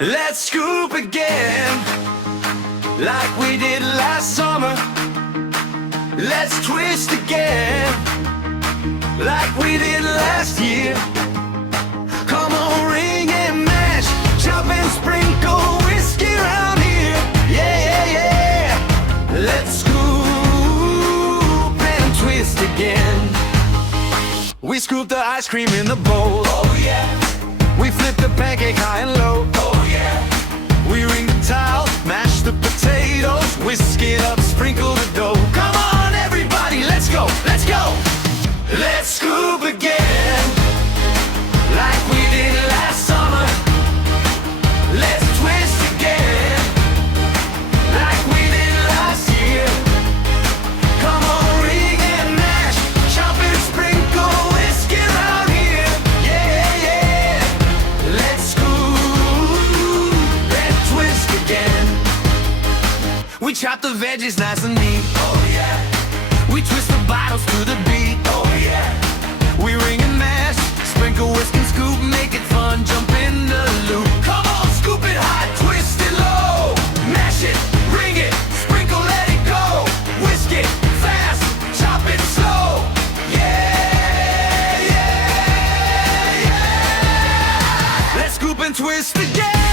Let's scoop again, like we did last summer. Let's twist again, like we did last year. Come on, ring and mash, chop and sprinkle whiskey around here. Yeah, yeah, yeah. Let's scoop and twist again. We scoop the ice cream in the bowl. Oh yeah. We flip the pancake high and low. Oh yeah. We ring the towel, mash the potatoes, whisk it up, sprinkle the dough. Come on everybody, let's go, let's go. Let's scoop again, like we did last summer. Let's twist again, like we did last year. Come on, ring and mash, chop and sprinkle whiskey around here. Yeah, yeah. Let's scoop and twist again. We chop the veggies nice and neat. Oh yeah. We twist the bottles to the beat. Oh yeah. We ring and mash, sprinkle, whisk and scoop, make it fun, jump in the loop. Come on, scoop it high, twist it low. Mash it, ring it, sprinkle, let it go. Whisk it fast, chop it slow. Yeah, yeah, yeah. Let's scoop and twist again.